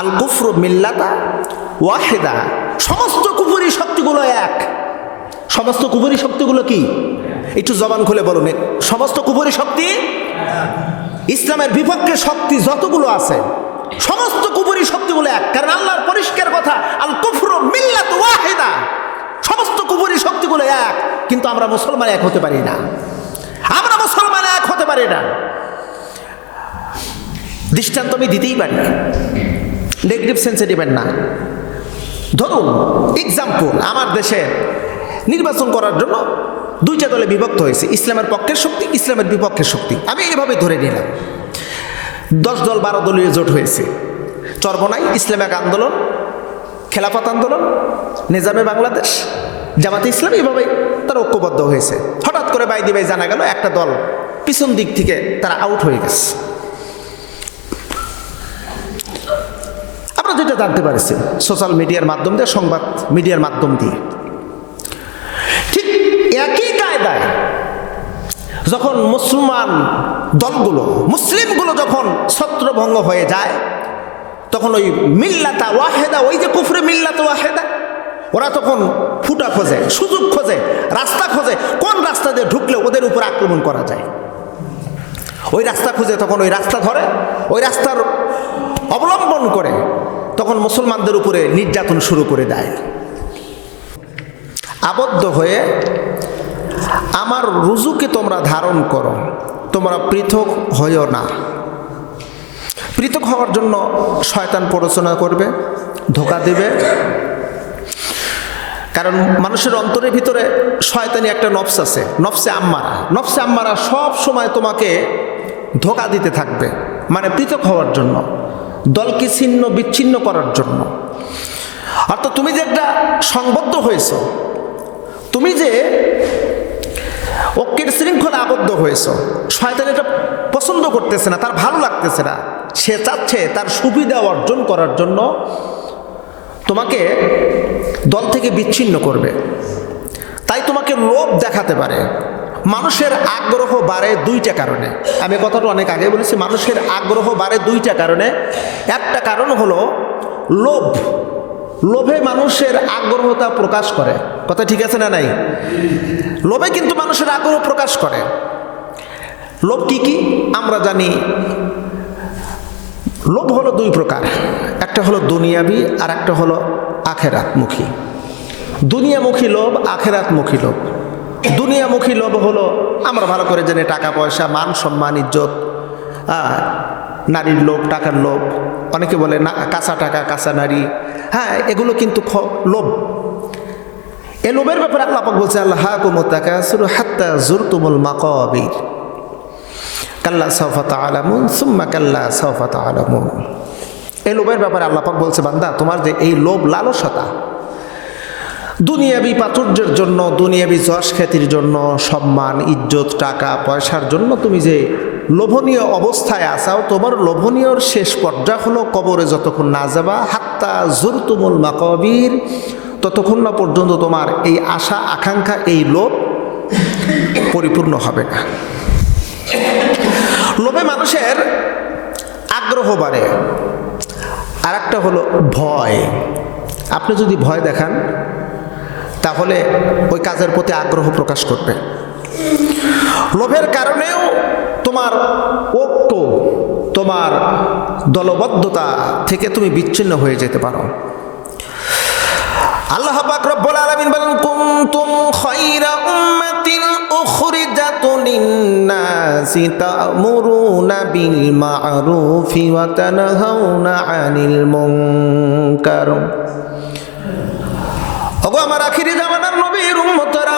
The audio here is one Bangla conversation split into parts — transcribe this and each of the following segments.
আল কুফরু মিল্লাতা ওয়াহিদা, সমস্ত কুফরি শক্তিগুলো এক। সমস্ত কুফরি শক্তিগুলো কি? একটু জবান খুলে বলুন, সমস্ত কুফরি শক্তি, ইসলামের বিপক্ষে শক্তি যতগুলো আছে সমস্ত কুফরি শক্তিগুলো এক। কারণ আল্লাহর পরিষ্কার কথা, আল কুফরু মিল্লাতু ওয়াহিদা, সমস্ত কুফরি শক্তিগুলো এক। কিন্তু আমরা মুসলমান এক হতে পারি না, আমরা মুসলমান এক হতে পারি না। দৃষ্টান্ত আমি দিতেই পারি, নেগেটিভ সেন্সে দিবেন না। ধরুন এক্সাম্পল, আমার দেশে নির্বাচন করার জন্য দুইটা দলে বিভক্ত হয়েছে, ইসলামের পক্ষের শক্তি, ইসলামের বিপক্ষের শক্তি। আমি এইভাবে ধরে নিলাম 10 দল 12 দলীয় জোট হয়েছে। চরমোনাই ইসলামিক আন্দোলন, খেলাফত আন্দোলন, নিজামে বাংলাদেশ, জামাতে ইসলামী, এভাবে তারা ঐক্যবদ্ধ হয়েছে। হঠাৎ করে বাইদি বাই জানা গেল একটা দল পিছন দিক থেকে তারা আউট হয়ে গেছে। আমরা যেটা জানতে পারছি সোশ্যাল মিডিয়ার মাধ্যম দিয়ে, সংবাদ মিডিয়ার মাধ্যম দিয়ে, ঠিক একই কায়দায় যখন মুসলমান দলগুলো, মুসলিমগুলো যখন ছত্রভঙ্গ হয়ে যায়, তখন ওই মিল্লাতা ওয়াহেদা, ওই যে কুফরে মিল্লাতা ওয়াহেদা, ওরা তখন ফুটা খোঁজে, সুযোগ খোঁজে, রাস্তা খোঁজে, কোন রাস্তা দিয়ে ঢুকলে ওদের উপর আক্রমণ করা যায়। ওই রাস্তা খুঁজে তখন ওই রাস্তা ধরে, ওই রাস্তার অবলম্বন করে তখন মুসলমানদের উপরে নির্যাতন শুরু করে দেয়। আবদ্ধ হয়ে আমার রুজুকে তোমরা ধারণ করো, তোমরা পৃথক হইও না। পৃথক হওয়ার জন্য শয়তান প্ররোচনা করবে, ধোঁকা দেবে। কারণ মানুষের অন্তরের ভিতরে শয়তানি একটা নফস আছে, নফসে আম্মারা। নফসে আম্মারা সব সময় তোমাকে ধোঁকা দিতে থাকবে, মানে পৃথক হওয়ার জন্য, দলকে ছিন্ন বিচ্ছিন্ন করার জন্য। অর্থাৎ তুমি যে একটা সংবদ্ধ হয়েছ, তুমি যে ঐক্যের শৃঙ্খলা আবদ্ধ হয়েছ, শয়তান এটা পছন্দ করতেছে না, তার ভালো লাগতেছে না। সে চাচ্ছে তার সুবিধা অর্জন করার জন্য তোমাকে দল থেকে বিচ্ছিন্ন করবে। তাই তোমাকে লোভ দেখাতে পারে। মানুষের আগ্রহ বাড়ে দুইটা কারণে। আমি কথাটা অনেক আগে বলেছি, মানুষের আগ্রহ বাড়ে দুইটা কারণে। একটা কারণ হলো লোভ। লোভে মানুষের আগ্রহতা প্রকাশ করে। কথা ঠিক আছে না নাই? লোভে কিন্তু মানুষের আগ্রহ প্রকাশ করে। লোভ কি কি আমরা জানি। লোভ হলো দুই প্রকার, একটা হলো দুনিয়াবি আর একটা হলো আখেরাতমুখী। দুনিয়ামুখী লোভ, আখেরাতমুখী লোভ। দুনিয়ামুখী লোভ হলো আমরা ভালো করে জানি টাকা পয়সা, মান সম্মান, ইজ্জত, নারীর লোভ, টাকার লোভ, অনেকে বলে না কাঁচা টাকা কাঁচা নারী। হ্যাঁ, এগুলো কিন্তু লোভ। এ লোভের ব্যাপারে আল্লাহ পাক বলছে, আল্লাহাকুমুত তাকাসুরু হাত্তা যুরতুমুল মাকাবির কাল্লা সাওফা তা'লামুন সুম্মা কাল্লা সাওফা তা'লামুন। এই লোভের ব্যাপারে আল্লাহ পাক বলছে, বান্দা তোমার যে এই লোভ লালসতা, দুনিয়াবি প্রাচুর্যের জন্য, দুনিয়াবি যশ খ্যাতির জন্য, সম্মান ইজ্জত টাকা পয়সার জন্য তুমি যে লোভনীয় অবস্থায় আসাও, তোমার লোভনীয়র শেষ পর্যায় হলো কবরে যতক্ষণ না যাবা, হাত্তা যুরতুমুল মাকাবির, ততক্ষণ না পর্যন্ত তোমার এই আশা আকাঙ্ক্ষা, এই লোভ পরিপূর্ণ হবে না। লোভে মানুষের আগ্রহ বাড়ে। আর একটা হলো ভয়। আপনি যদি ভয় দেখান তাহলে ওই কাজের প্রতি আগ্রহ প্রকাশ করবে। লোভের কারণেও তোমার ঐক্য, তোমার দলবদ্ধতা থেকে তুমি বিচ্ছিন্ন হয়ে যেতে পারো। আল্লাহ পাক রব্বুল আলামিন বলেন, কুনতুম খায়রা উম্মাতিন উখরিজাত লিন-নাসি তা'মুরুনা বিল মা'রুফি ওয়া তানহাউনা আনিল মুনকার। ওগো আমার আখিরি জামানার নবীর উম্মতরা,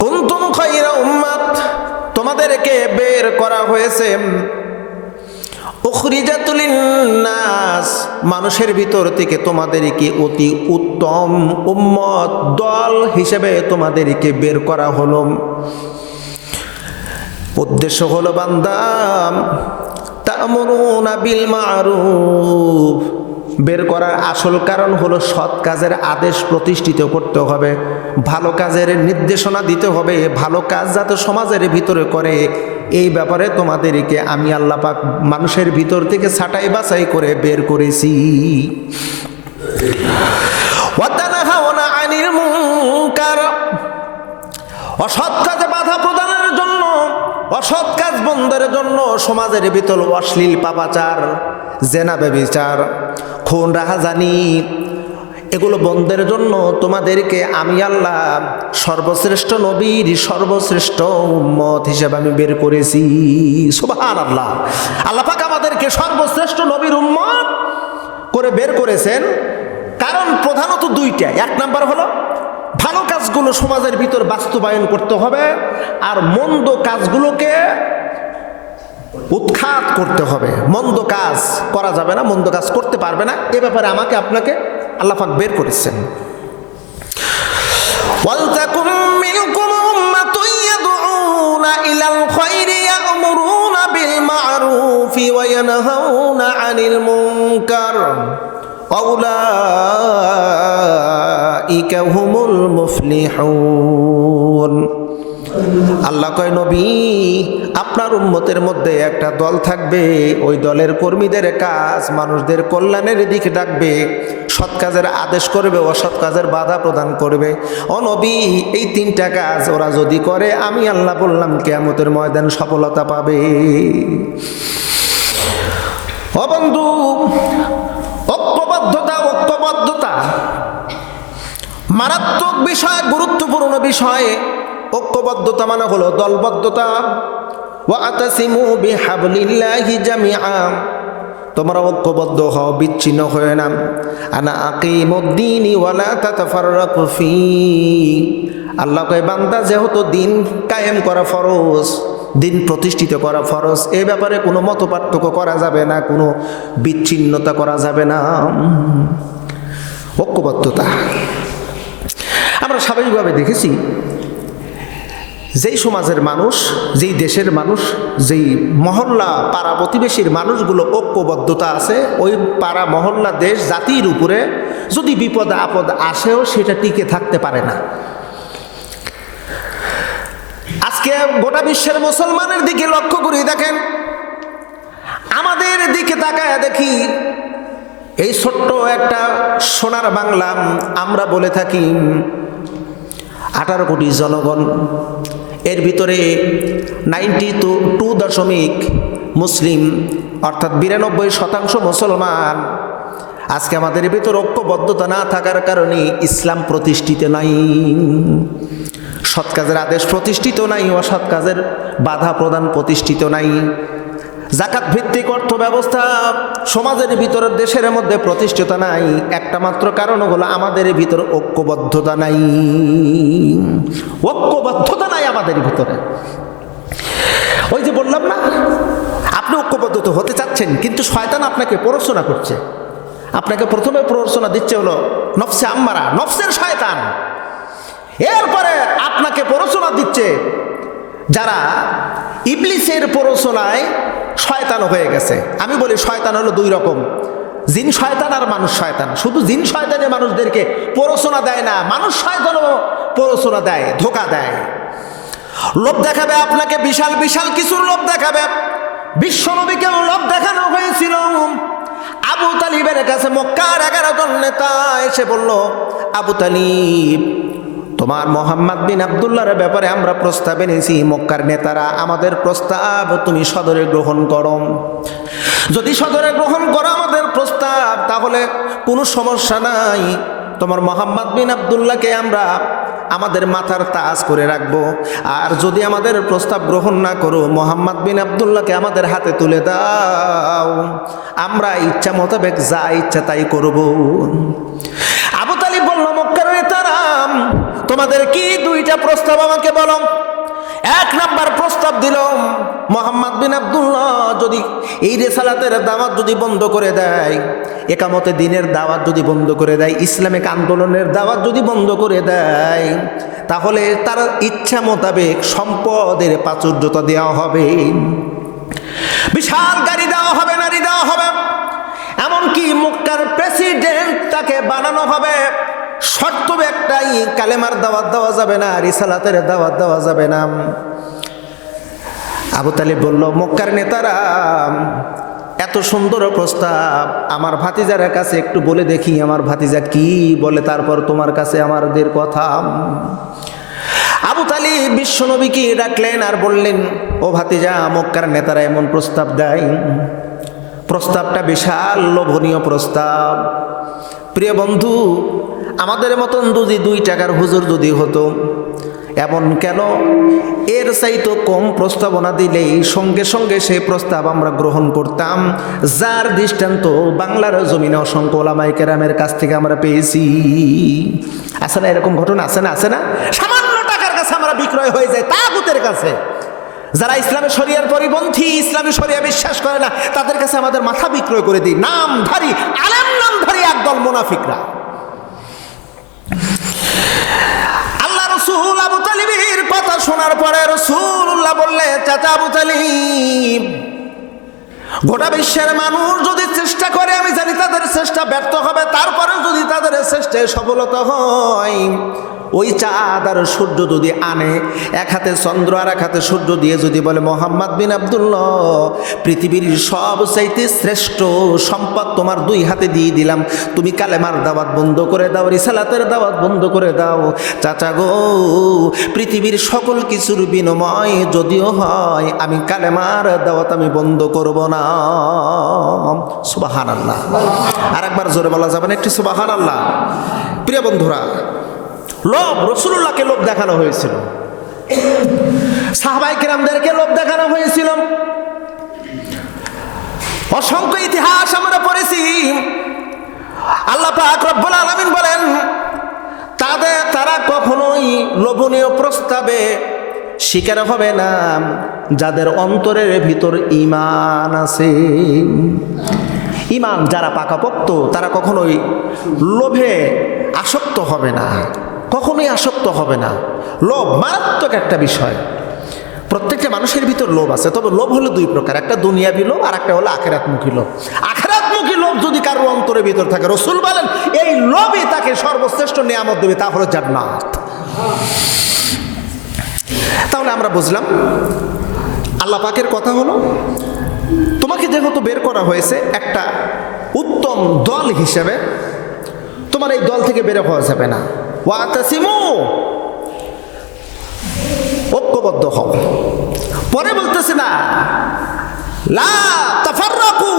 কুনতুম খায়রা উম্মাত, তোমাদেরকে বের করা হয়েছে, উখরিজাত লিন-নাস, মানুষের ভিতর থেকে তোমাদেরকে অতি উত্তম উম্মত দল হিসেবে তোমাদেরকে বের করা হলো। উদ্দেশ্য হলো বান্দা তা'মুরুনা বিল মা'রুফ, বের করার আসল কারণ হলো সৎ কাজের আদেশ প্রতিষ্ঠিত করতে হবে, ভালো কাজের নির্দেশনা দিতে হবে, ভালো কাজ যাতে সমাজের ভিতরে করে। এই ব্যাপারে তোমাদেরকে আমি আল্লাহ পাক মানুষের ভিতর থেকে ছাঁটাই বাছাই করে বের করেছি। ওয়াতানহাউনা আনিল মুনকার, অসৎ কাজে বাধা প্রদানের জন্য, অসৎ কাজ বন্ধের জন্য, সমাজের ভিতর অশ্লীল পাপাচার, জেনা ব্যভিচার, খুন রাহাজানি, এগুলো বন্ধের জন্য তোমাদেরকে আমি আল্লাহ সর্বশ্রেষ্ঠ নবীর সর্বশ্রেষ্ঠ উম্মত হিসেবে আমি বের করেছি। সুবহানাল্লাহ। আল্লাহ পাক আমাদেরকে সর্বশ্রেষ্ঠ নবীর উম্মত করে বের করেছেন কারণ প্রধানত দুইটা। এক নাম্বার হলো ভালো কাজগুলো সমাজের ভিতর বাস্তবায়ন করতে হবে, আর মন্দ কাজগুলোকে উৎখাত করতে হবে। মন্দ কাজ করা যাবে না, মন্দ কাজ করতে পারবে না, এ ব্যাপারে আমাকে আপনাকে আল্লাহ পাক বের করেছেন। ওয়ালতাকুম মিনকুম উম্মাতুন ইয়াদউনা ইলাল খায়রি ইয়া'মুরুনা বিল মা'রুফি ওয়া ইয়ানহাউনা আনিল মুনকার ওয়া উলাইকা হুমুল মুফলিহুন। আল্লাহ কয়, নবী আপনার উম্মতের মধ্যে একটা দল থাকবে, ওই দলের কর্মীদের কাজ মানুষদের কল্যাণের দিকে ডাকবে, সৎ কাজের আদেশ করবে, অসৎ কাজের বাধা প্রদান করবে। ও নবী, এই তিনটা কাজ ওরা যদি করে, আমি আল্লাহ বললাম কিয়ামতের ময়দান সফলতা পাবে। ও বন্ধু, ঐক্যবদ্ধতা, ঐক্যবদ্ধতা মারাত্মক বিষয়, গুরুত্বপূর্ণ বিষয়। ঐক্যবদ্ধতা মানে হলো দলবদ্ধতা। ওয়াতাসিমু বিহাবলিল্লাহি জামিআ, তোমরা ঐক্যবদ্ধ হও, বিচ্ছিন্ন হয়ে না। আনা আকিমুদ্দীনি ওয়ালা তাতাফাররাকু ফি, আল্লাহ কয় বান্দা যেহেতু দিন কায়েম করা ফরজ, দিন প্রতিষ্ঠিত করা ফরজ, এ ব্যাপারে কোনো মত পার্থক্য করা যাবে না, কোনো বিচ্ছিন্নতা করা যাবে না। ঐক্যবদ্ধতা আমরা স্বাভাবিকভাবে দেখেছি, যেই সমাজের মানুষ, যেই দেশের মানুষ, যেই মহল্লা পাড়া প্রতিবেশীর মানুষগুলো ঐক্যবদ্ধতা আছে, ওই পাড়া মহল্লা দেশ জাতির উপরে যদি বিপদ আপদ আসেও সেটা টিকে থাকতে পারে না। আজকে গোটা বিশ্বের মুসলমানের দিকে লক্ষ্য করি, দেখেন আমাদের দিকে তাকায় দেখি, এই ছোট্ট একটা সোনার বাংলা আমরা বলে থাকি 18 কোটি জনগণ, এর ভিতরে 92% মুসলিম, অর্থাৎ 92% মুসলমান। আজকে আমাদের ভিতর ঐক্যবদ্ধতা না থাকার কারণে ইসলাম প্রতিষ্ঠিত নাই, সৎ কাজের আদেশ প্রতিষ্ঠিত নাই, অসৎ কাজের বাধা প্রদান প্রতিষ্ঠিত নাই। জাকাত ভিত্তিক অর্থ ব্যবস্থা সমাজের ভিতরে, দেশের মধ্যে প্রতিষ্ঠিত নাই। একটা মাত্র কারণ হলো আমাদের ভিতরে ঐক্যবদ্ধতা নাই, ঐক্যবদ্ধতা নাই আমাদের ভিতরে। ওই যে বললাম না, আপনি ঐক্যবদ্ধ হতে চাচ্ছেন, কিন্তু শয়তান আপনাকে প্ররোচনা করছে। আপনাকে প্রথমে প্ররোচনা দিচ্ছে হলো নফসে আম্মারা, নফসের শয়তান। এরপরে আপনাকে প্ররোচনা দিচ্ছে যারা ইবলিসের প্ররোচনায় শয়তান হয়ে গেছে। আমি বলি শয়তান হলো দুই রকম, জিন শয়তান আর মানুষ শয়তান। শুধু জিন শয়তানে মানুষদেরকে প্ররোচনা দেয় না, মানুষ শয়তানও প্ররোচনা দেয়, ধোঁকা দেয়, লোভ দেখাবে আপনাকে, বিশাল বিশাল কিছুর লোভ দেখাবে। বিশ্বনবীকে লোভ দেখানো হয়েছিল। আবু তালিবের কাছে মক্কার 11 জন নেতা এসে বলল, আবু তালিব, তোমার মোহাম্মদ বিন আব্দুল্লাহর ব্যাপারে আমরা প্রস্তাব এনেছি, মক্কার নেতারা আমাদের প্রস্তাব তুমি সদরে গ্রহণ করো। যদি সদরে গ্রহণ করো আমাদের প্রস্তাব, তাহলে কোনো সমস্যা নাই, তোমার মোহাম্মদ বিন আব্দুল্লাহকে আমরা আমাদের মাথার তাজ করে রাখবো। আর যদি আমাদের প্রস্তাব গ্রহণ না করো, মোহাম্মদ বিন আব্দুল্লাহকে আমাদের হাতে তুলে দাও, আমরা ইচ্ছা মোতাবেক যা ইচ্ছা তাই করব। আবু তালিব বলল, মক্কার নেতারা, তোমাদের কি দুইটা প্রস্তাব আমাকে বলো। 1 নাম্বার প্রস্তাব দিল, মোহাম্মদ বিন আব্দুল্লাহ যদি এই রেসালাতের দাওয়াত যদি বন্ধ করে দেয়, একামতে দিনের দাওয়াত যদি বন্ধ করে দেয়, ইসলামিক আন্দোলনের দাওয়াত যদি বন্ধ করে দেয়, তাহলে তার ইচ্ছা মোতাবেক সম্পদের প্রাচুর্যতা দেওয়া হবে, বিশাল গাড়ি দেওয়া হবে, নারী দেওয়া হবে। এমনকি মক্কার বাংলার প্রেসিডেন্ট তাকে বানানো হবে, শর্ত একটাই, কালেমার দাওয়াত দেওয়া যাবে না, রিসালাতের দাওয়াত দেওয়া যাবে না। আবু তালিব বলল, মক্কার নেতারা, এত সুন্দর প্রস্তাব, আমার ভাতিজার কাছে একটু বলে দেখি আমার ভাতিজা কি বলে, তারপর তোমার কাছে আমাদের কথা। আবু তালিব বিশ্বনবীকে ডাকলেন আর বললেন, ও ভাতিজা, মক্কার নেতারা এমন প্রস্তাব দেয়, প্রস্তাবটা বিশাল লোভনীয় প্রস্তাব। প্রিয় বন্ধু, আমাদের মতন যদি 2 টাকার হুজুর যদি হতো, এমন কেন, এর চাইতো কম প্রস্তাবনা দিলেই সঙ্গে সঙ্গে সেই প্রস্তাব আমরা গ্রহণ করতাম, যার দৃষ্টান্ত বাংলার জমিনে অসংখ্য ওলামায়ে কেরামের কাছ থেকে আমরা পেয়েছি। আছে না এরকম ঘটনা? আছে না? আছে না? সামান্য টাকার কাছে আমরা বিক্রয় হয়ে যাই তাগুতের কাছে। যারা ইসলামী শরিয়ার পরিপন্থী, ইসলামী শরিয়া বিশ্বাস করে না, তাদের কাছে আমাদের মাথা বিক্রয় করে দিই। নামধারী, আলেম নামধারী একদল মুনাফিকরা। আল্লাহ রাসূল আবু তালিবের কথা শোনার পরে রাসূলুল্লাহ বললেন, চাচা আবু তালিব, গোটা বিশ্বের মানুষ যদি চেষ্টা করে, আমি জানি তাদের চেষ্টা ব্যর্থ হবে, তারপরে যদি তাদের চেষ্টায় সফলতা হয়, ওই চাঁদ আর সূর্য যদি আনে, এক হাতে চন্দ্র আর এক হাতে সূর্য দিয়ে যদি বলে, মোহাম্মদ বিন আব্দুল্লাহ, পৃথিবীর সবচাইতে শ্রেষ্ঠ সম্পদ তোমার 2 হাতে দিয়ে দিলাম, তুমি কালেমার দাওয়াত বন্ধ করে দাও, রিসালাতের দাওয়াত বন্ধ করে দাও। চাচা গো, পৃথিবীর সকল কিছুর বিনিময় যদিও হয়, আমি কালেমার দাওয়াত আমি বন্ধ করব না। সুবহানাল্লাহ। আর একবার জোরে বলা যাবে না একটু সুবহানাল্লাহ? প্রিয় বন্ধুরা, লোভ, রাসূলুল্লাহকে লোভ দেখানো হয়েছিল, সাহাবায়ে কেরামদেরকে লোভ দেখানো হয়েছিল। অসংখ্য ইতিহাস আমরা পড়েছি। আল্লাহ পাক রব্বুল আলামিন বলেন, তারা কখনোই লোভনীয় প্রস্তাবে শিকার হবে না যাদের অন্তরের ভিতর ঈমান আছে। ঈমান যারা পাকাপোক্ত, তারা কখনোই লোভে আসক্ত হবে না, কখনোই আসক্ত হবে না। লোভ মারাত্মক একটা বিষয়। প্রত্যেকটা মানুষের ভিতর লোভ আছে, তবে লোভ হলো 2 প্রকার, একটা দুনিয়াবী লোভ আর একটা হলো আখিরাতমুখী লোভ। আখিরাতমুখী লোভ যদি কারোর অন্তরের ভিতর থাকে, রাসূল বলেন এই লোভই তাকে সর্বশ্রেষ্ঠ নিয়ামত দেবে, তা হলো জান্নাত। তাহলে আমরা বুঝলাম, আল্লাহ পাকের কথা হলো, তোমাকে যেহেতু বের করা হয়েছে একটা উত্তম দল হিসেবে, তোমার এই দল থেকে বের হওয়া যাবে না। ওয়াতাসিমু, ঐক্যবদ্ধ হও। পরে বলতেছে না, লা তাফাররাকু,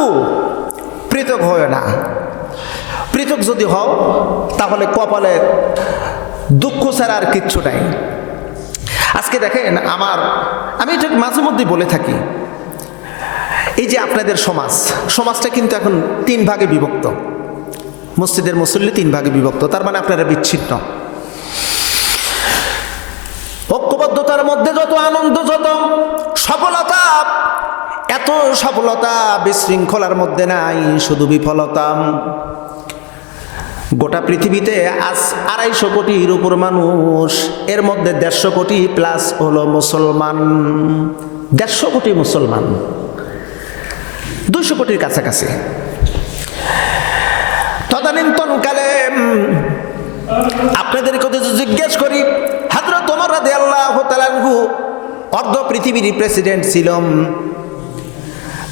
পৃথক হয় না। পৃথক যদি হও, তাহলে কপালে দুঃখ ছাড়া আর কিচ্ছু নাই। আজকে দেখেন, আমি এটা মাঝে মধ্যে বলে থাকি, এই যে আপনাদের সমাজটা কিন্তু এখন 3 ভাগে বিভক্ত। মসজিদের মুসল্লি 3 ভাগে বিভক্ত, তার মানে আপনারা বিচ্ছিন্ন। ঐক্যবদ্ধতার মধ্যে যত আনন্দ, যত সফলতা, এত সফলতা বিশৃঙ্খলার মধ্যে নাই, শুধু বিফলতা। গোটা পৃথিবীতে আজ 250 কোটির উপর মানুষ, এর মধ্যে 150 কোটি প্লাস হলো মুসলমান। 150 কোটি মুসলমান, 200 কোটির কাছাকাছি। তদানীন্তনকালে আপনাদেরকে যদি জিজ্ঞেস করি, হযরত ওমর রাদিয়াল্লাহু তাআলা আনহু অর্ধ পৃথিবীর প্রেসিডেন্ট ছিল,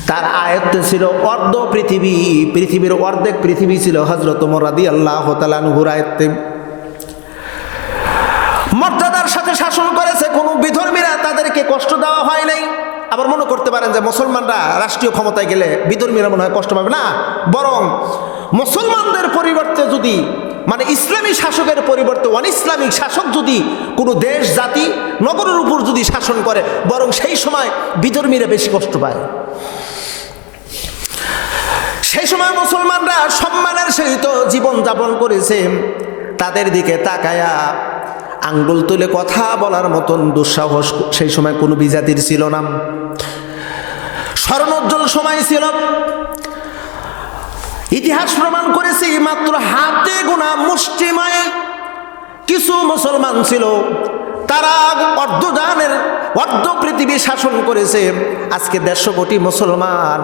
তার আয়ত্তে ছিল অর্ধ পৃথিবী, পৃথিবীর অর্ধেক পৃথিবী ছিল হযরত ওমর রাদিয়াল্লাহু তাআলা আনহুর আয়ত্তে। মর্যাদার সাথে শাসন করেছে, কোনো বিধর্মীরা তাদেরকে কষ্ট দেওয়া হয় নাই। আবার মনে করতে পারেন যে মুসলমানরা রাষ্ট্রীয় ক্ষমতায় গেলে বিধর্মীরা মনে হয় কষ্ট পাবে, না, বরং মুসলমানদের পরিবর্তে যদি, মানে ইসলামী শাসকের পরিবর্তে অনিসলামিক শাসক যদি কোনো দেশ, জাতি, নগরের উপর যদি শাসন করে, বরং সেই সময় বিধর্মীরা বেশি কষ্ট পায়। সেই সময় মুসলমানরা সম্মানের সহিত জীবন যাপন করেছে, তাদের দিকে তাকায়া আঙ্গুল তুলে কথা বলার মতন দুঃসাহস সেই সময় কোনো বিজাতির ছিল না। স্মরণোজ্জ্বল সময় ছিল। ইতিহাস প্রমাণ করেছে, মাত্র হাতে গোনা মুষ্টিমেয় কিছু মুসলমান ছিল, তারা অর্ধ পৃথিবী শাসন করেছে। আজকে 150 কোটি মুসলমান,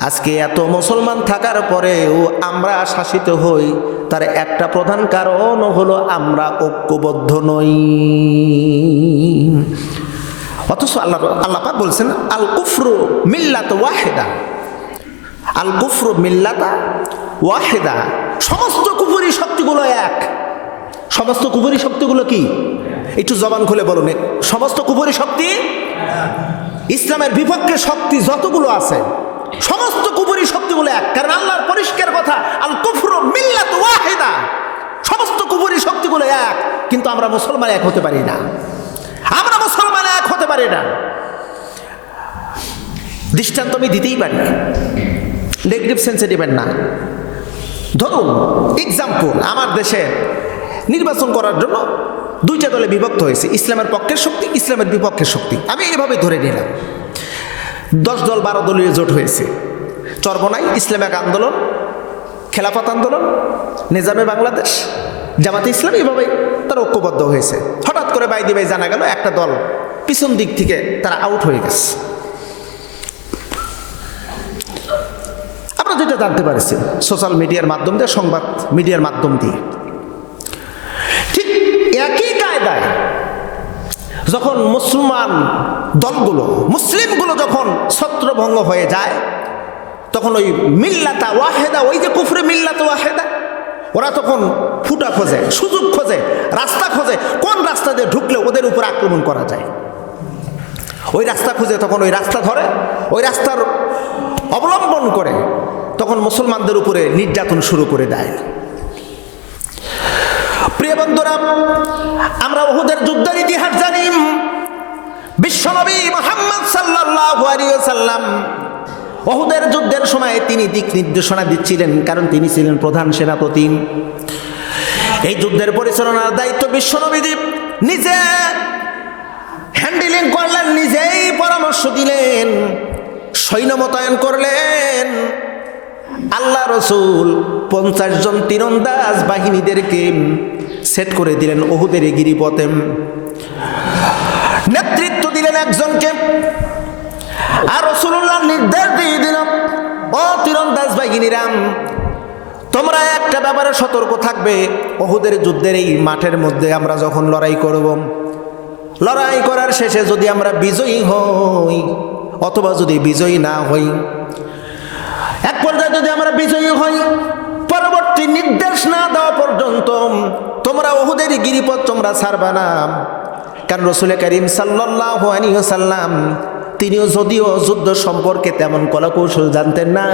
আজকে এত মুসলমান থাকার পরেও আমরা শাসিত হই, তার একটা প্রধান কারণ হলো আমরা ঐক্যবদ্ধ নই। অথচ আল্লাহ পাক বলছেন আল কুফরু মিল্লাত ওয়াহিদা, আল কুফরু মিল্লাতা ওয়াহিদা, সমস্ত কুফরি শক্তিগুলো এক। সমস্ত কুফরি শক্তিগুলো কি? একটু জবান খুলে বলুন, সমস্ত কুফরি শক্তি, ইসলামের বিপক্ষে শক্তি যতগুলো আছে সমস্ত কুফরি শক্তিগুলো এক। কারণ আল্লাহর পরিষ্কার কথা, আল কুফরু মিল্লাত ওয়াহিদা, সমস্ত কুফরি শক্তিগুলো এক। কিন্তু আমরা মুসলমান এক হতে পারি না, আমরা মুসলমান এক হতে পারি না। দৃষ্টান্ত আমি দিতেই পারি, নেগেটিভ সেন্সে দিবেন না। ধরুন এক্সাম্পল, আমার দেশে নির্বাচন করার জন্য দুইটা দলে বিভক্ত হয়েছে, ইসলামের পক্ষের শক্তি, ইসলামের বিপক্ষের শক্তি। আমি এভাবে ধরে নিলাম 10 দল 12 দলীয় জোট হয়েছে। চরমোনাই ইসলাম এক আন্দোলন, খেলাফত আন্দোলন, নিজামে বাংলাদেশ, জামাতে ইসলাম, এভাবে তারা ঐক্যবদ্ধ হয়েছে। হঠাৎ করে বাইদি বাই জানা গেল একটা দল পিছন দিক থেকে তারা আউট হয়ে গেছে। আমরা যেটা জানতে পারছি সোশ্যাল মিডিয়ার মাধ্যম দিয়ে, সংবাদ মিডিয়ার মাধ্যম দিয়ে, ঠিক একই কায়দায় যখন মুসলমান দলগুলো, মুসলিমগুলো যখন ছত্রভঙ্গ হয়ে যায়, তখন ওই মিল্লাতা ওয়াহেদা, ওই যে কুফরে মিল্লাতা ওয়াহেদা, ওরা তখন ফুটা খোঁজে, সুযোগ খোঁজে, রাস্তা খোঁজে, কোন রাস্তা দিয়ে ঢুকলে ওদের উপর আক্রমণ করা যায়। ওই রাস্তা খুঁজে তখন ওই রাস্তা ধরে, ওই রাস্তার অবলম্বন করে তখন মুসলমানদের উপরে নির্যাতন শুরু করে দেয়। প্রিয় বন্ধুরা, আমরা উহুদের যুদ্ধের ইতিহাস জানি। বিশ্বনবী মুহাম্মদ সাল্লাল্লাহু আলাইহি ওয়াসাল্লাম উহুদের যুদ্ধের সময় তিনি দিক নির্দেশনা দিচ্ছিলেন, কারণ তিনি ছিলেন প্রধান সেনাপতি। এই যুদ্ধের পরিচালনার দায়িত্ব বিশ্বনবী নিজে হ্যান্ডেলিং করলেন, নিজেই পরামর্শ দিলেন, সৈন্য মোতায়েন করলেন। আল্লাহ রসুল 50 জন তীরন্দাজ বাহিনীদেরকে সেট করে দিলেন উহুদের গিরিপথে। নেতৃত্ব দিলেন একজনকে, আর রাসূলুল্লাহ নির্দেশ দিয়ে দিলেন, ও তীরন্দাজ বাহিনীরা, তোমরা একটা ব্যাপারে সতর্ক থাকবে। উহুদের যুদ্ধের এই মাঠের মধ্যে আমরা যখন লড়াই করব, লড়াই করার শেষে যদি আমরা বিজয়ী হই অথবা যদি বিজয়ী না হই, এক পর্যায়ে যদি আমরা বিজয়ী হই, পরবর্তী নির্দেশ না দেওয়া পর্যন্ত তোমরা উহুদের গিরিপথ তোমরা ছাড়বা না। কারণ রাসূল করিম সাল্লাল্লাহু আলাইহি ওয়াসাল্লাম তিনিও যদিও যুদ্ধ সম্পর্কে তেমন কলাকৌশল জানতেন না,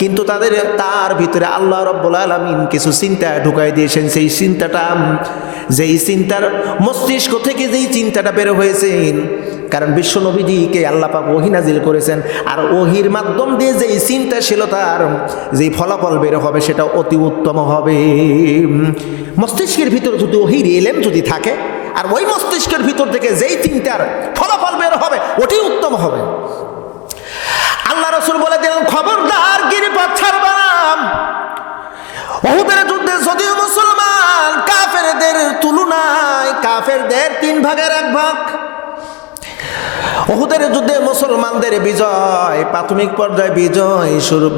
কিন্তু তার ভিতরে আল্লাহ রাব্বুল আলামিন কিছু চিন্তা ঢুকাই দিয়েছেন। সেই চিন্তাটা, যেই চিন্তার মস্তিষ্ক থেকে যেই চিন্তাটা বের হয়েছেন, কারণ বিশ্ব নবীজিকে আল্লাহ পাক ওহী নাজিল করেছেন, আর ওহীর মাধ্যম দিয়ে যেই চিন্তাশীলতার যেই ফলাফল বের হবে সেটা অতি উত্তম হবে। মস্তিষ্কের ভিতর যদি ওহীর ইলম যদি থাকে, আর ওই মস্তিষ্কের ভিতর থেকে যেই চিন্তার ফলাফল বের হবে ওটি উত্তম হবে। আল্লাহ রাসূল বলে দিলেন, খবরদার গিরিপথ ছাড়বা না। উহুদের যুদ্ধে যদিও মুসলমান কাফেরদের তুলনায় কাফেরদের 3 ভাগের 1 ভাগ, উহুদের যুদ্ধে মুসলমানদের বিজয়, প্রাথমিক পর্যায়ে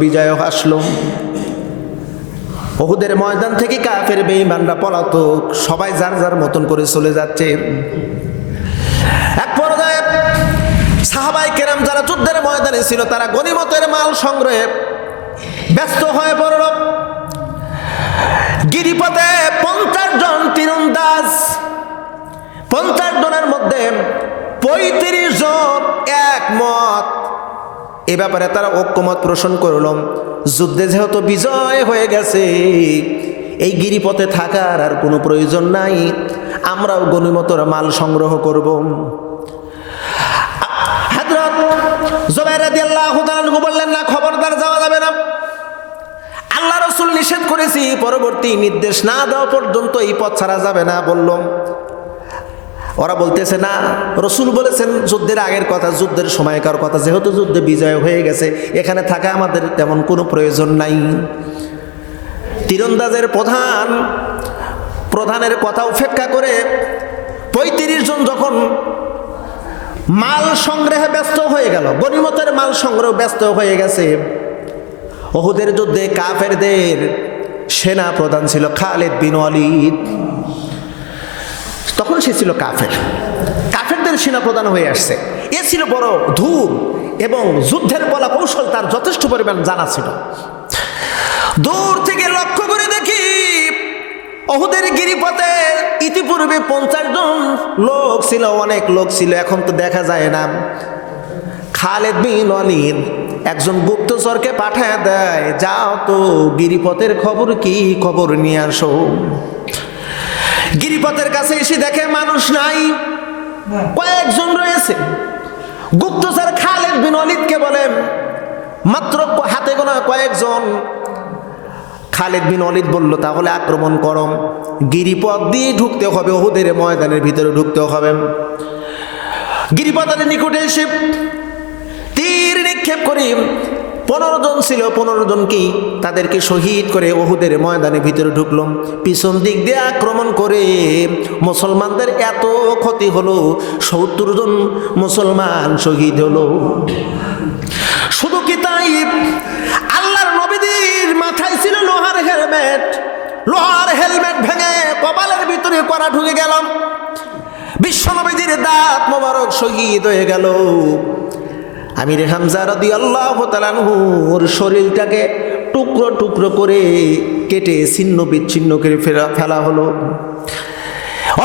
বিজয় আসলো। উহুদের ময়দান থেকে কাফের বেঈমানরা পলাতক, সবাই যার যার মতন করে চলে যাচ্ছে। এক পর্যায়ে সাহাবায়ে কেরাম যারা যুদ্ধের ময়দানে ছিল, তারা গনিমতের মাল সংগ্রহে ব্যস্ত হয়ে পড়ল। গিরিপথে 50 জন তীরন্দাজ, 50 জনের মধ্যে 35 জন একমত। এ ব্যাপারে তারা ঐক্যমত পোষণ করল, যুদ্ধে যেহেতু বিজয় হয়ে গেছে, এই গিরিপথে থাকার আর কোনো প্রয়োজন নাই, আমরাও গনিমতের মাল সংগ্রহ করব। হযরত জুবাইর রাদিয়াল্লাহু তাআলা বললেন, না, খবরদার যাওয়া যাবে না। আল্লাহ রাসূল নিষেধ করেছি, পরবর্তী নির্দেশ না দেওয়া পর্যন্ত এই পথ ছাড়া যাবে না বলল। ওরা বলতেছে, না, রাসূল বলেছেন যুদ্ধের আগের কথা, যুদ্ধের সময়কার কথা, যেহেতু যুদ্ধে বিজয় হয়ে গেছে এখানে থাকা আমাদের তেমন কোনো প্রয়োজন নাই। তীরন্দাজের প্রধানের কথা উপেক্ষা করে 35 জন যখন মাল সংগ্রহে ব্যস্ত হয়ে গেল, গনিমতের মাল সংগ্রহ ব্যস্ত হয়ে গেছে, উহুদের যুদ্ধে কাফেরদের সেনা প্রধান ছিল খালিদ বিন ওয়ালিদ। তখন সে ছিল কাফেরদের সেনা প্রধান হয়ে আসছে। এ ছিল বড় ধূর এবং যুদ্ধের কলা কৌশল তার যথেষ্ট পরিমাণ জানা ছিল। দূর থেকে লক্ষ্য করে দেখি উহুদের গিরিপথে ইতিপূর্বে 50 জন লোক ছিল, অনেক লোক ছিল, এখন তো দেখা যায় না। খালিদ বিন ওয়ালিদ একজন গুপ্তচরকে পাঠায় দেয়, যাও তো গিরিপথের খবর কি, খবর নিয়ে আসো। গিরিপথের কাছে এসে দেখে মানুষ নাই, কয়েকজন রয়েছে। গুপ্তচর খালিদ বিন ওয়ালিদকে বলেন, মাত্র হাতে গোনা কয়েকজন। খালিদ বিন ওয়ালিদ বলল, তাহলে আক্রমণ করো, গিরিপথ দিয়ে ঢুকতে হবে, উহুদের ময়দানের ভিতরে ঢুকতে হবে। গিরিপথের নিকটে এসে তীর নিক্ষেপ করি। 15 জন ছিল, 15 জনকে তাদেরকে শহীদ করে উহুদের ময়দানের ভিতরে ঢুকলো। পিছন দিক দিয়ে আক্রমণ করে মুসলমানদের এত ক্ষতি হলো, 70 জন মুসলমান শহীদ হলো। শুধু কি তাই, আল্লাহর নবীদের মাথায় ছিল লোহার হেলমেট ভেঙে কপালের ভিতরে কড়া ঢুকে গেল। বিশ্বনবীদের দাঁত মোবারক শহীদ হয়ে গেল। আমির হামজা রাদিয়াল্লাহু তাআলা আনহুর শরীরটাকে টুকরো টুকরো করে কেটে ছিন্ন বিচ্ছিন্ন করে ফেলা হলো।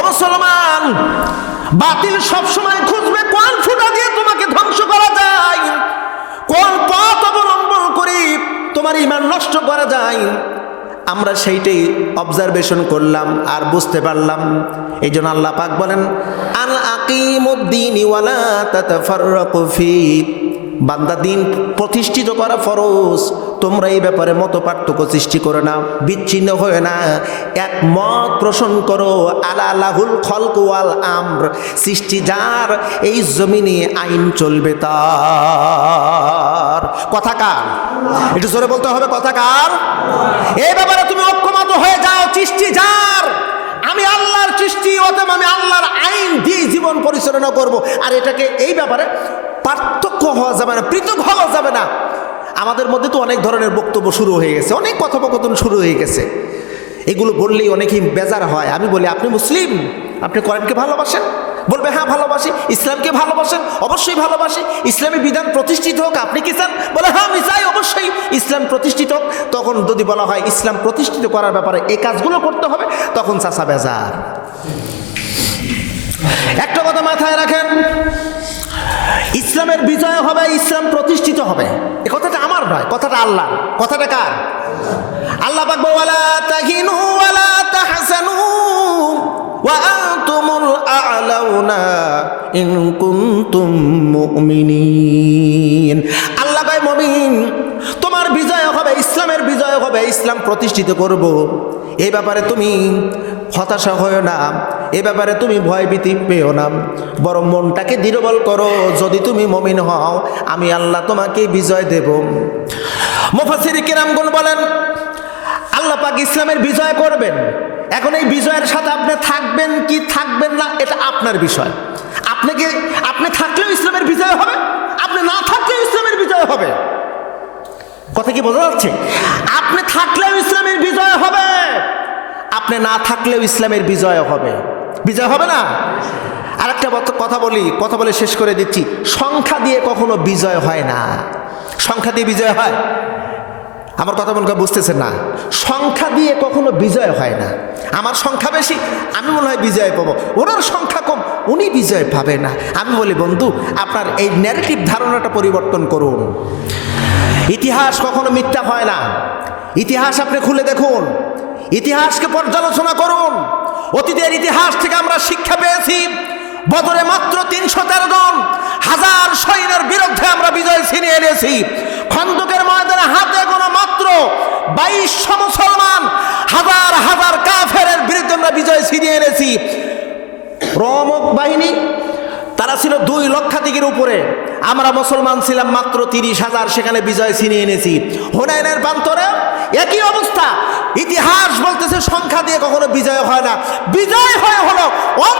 মুসলমান, বাতিল সবসময় খুঁজবে কোন ফুটা দিয়ে তোমাকে ধ্বংস করা যায়, কোন পথ অবলম্বন করে তোমার ঈমান নষ্ট করা যায়। আমরা সেইটাই অবজারভেশন করলাম আর বুঝতে পারলাম। এই জন্য আল্লাহ পাক বলেন, আল আকিমুদ্দিন ওয়ালা তাতাফাররাকু ফি, বান্দা দিন প্রতিষ্ঠিত করা ফরজ, তোমরা এই ব্যাপারে মত পার্থক্য সৃষ্টি করো না, বিচ্ছিন্ন হয়ে না, একমত পোষণ করো। আলা লাহুল খলক ওয়াল আমর, সৃষ্টি যার, এই জমিনে আইন চলবে তার। কথা কার? একটু জোরে বলতে হবে, কথা কার? এই ব্যাপারে তুমি ঐক্যমত হয়ে যাও, সৃষ্টি যার, আমি আল্লাহর সৃষ্টি, অতএব আমি আল্লাহর আইন দিয়ে জীবন পরিচালনা করব। আর এটাকে এই ব্যাপারে পার্থক্য হওয়া যাবে না, পৃথক হওয়া যাবে না। আমাদের মধ্যে তো অনেক ধরনের বক্তব্য শুরু হয়ে গেছে, অনেক কথোপকথন শুরু হয়ে গেছে। এগুলো বললেই অনেকেই বেজার হয়। আমি বলি, আপনি মুসলিম, আপনি কোরআনকে ভালোবাসেন? বলবে হ্যাঁ ভালোবাসি। ইসলামকে ভালোবাসেন? অবশ্যই ভালোবাসি। ইসলামী বিধান প্রতিষ্ঠিত হোক, আপনি কি চান? বলে হ্যাঁ আমি চাই, অবশ্যই ইসলাম প্রতিষ্ঠিত হোক। তখন যদি বলা হয় ইসলাম প্রতিষ্ঠিত করার ব্যাপারে এই কাজগুলো করতে হবে, তখন চাচা বেজার। একটা কথা মাথায় রাখেন, ইসলামের বিজয় হবে, ইসলাম প্রতিষ্ঠিত হবে। এই কথাটা আমার নয়, কথাটা আল্লাহর। কথাটা কার? আল্লাহ পাক বলেন, ওয়ালা তাহিনু ওয়ালা তাহসানু ওয়া আনতুমুল আ'লাউনা ইন কুনতুম মুমিনিন। আল্লাহ কয়, মুমিন, তোমার বিজয় হবে, ইসলামের বিজয় হবে, ইসলাম প্রতিষ্ঠিত করব। এই ব্যাপারে তুমি হতাশা হয় না, এ ব্যাপারে তুমি ভয়ভীতি পেও না, বরং মনটাকে দৃঢ়বল করো। যদি তুমি মুমিন হও, আমি আল্লাহ তোমাকে বিজয় দেব। মুফাসসির কিরামগণ বলেন, আল্লাহ পাক ইসলামের বিজয় করবেন। এখন এই বিজয়ের সাথে আপনি থাকবেন কি থাকবেন না, এটা আপনার বিষয়। আপনি থাকলেও ইসলামের বিজয় হবে, আপনি না থাকলেও ইসলামের বিজয় হবে। কথা কি বোঝা যাচ্ছে? আপনি থাকলেও ইসলামের বিজয় হবে, আপনি না থাকলেও ইসলামের বিজয় হবে। বিজয় হবে না? আর একটা কথা বলে শেষ করে দিচ্ছি। সংখ্যা দিয়ে কখনো বিজয় হয় না। সংখ্যা দিয়ে বিজয় হয়? আমার কথা মনে হয় বুঝতেছেন না। সংখ্যা দিয়ে কখনো বিজয় হয় না। আমার সংখ্যা বেশি, আমি মনে হয় বিজয় পাবো, ওনার সংখ্যা কম, উনি বিজয় পাবে না। আমি বলি, বন্ধু, আপনার এই ন্যারেটিভ ধারণাটা পরিবর্তন করুন। ইতিহাস কখনো মিথ্যা হয় না। ইতিহাস আপনি খুলে দেখুন, ইতিহাসকে পর্যালোচনা করুন। অতীতের ইতিহাস থেকে আমরা শিক্ষা পেয়েছি। বদরে মাত্র 313 জন, 1000 সৈন্যের বিরুদ্ধে আমরা বিজয় ছিনিয়ে এনেছি। খন্দকের ময়দানে হাতে গোনা মাত্র 2200 মুসলমান, হাজার হাজার কাফেরের বিরুদ্ধে আমরা বিজয় ছিনিয়ে এনেছি। রোমক বাহিনী তারা ছিল 2 লক্ষাধিকের উপরে, আমরা মুসলমান ছিলাম মাত্র 30,000, সেখানে বিজয় ছিনিয়ে এনেছি। হুনাইনের প্রান্তরে একই অবস্থা। ইতিহাস বলতেছে সংখ্যা দিয়ে কখনো বিজয় হয় না, বিজয় হয় হলো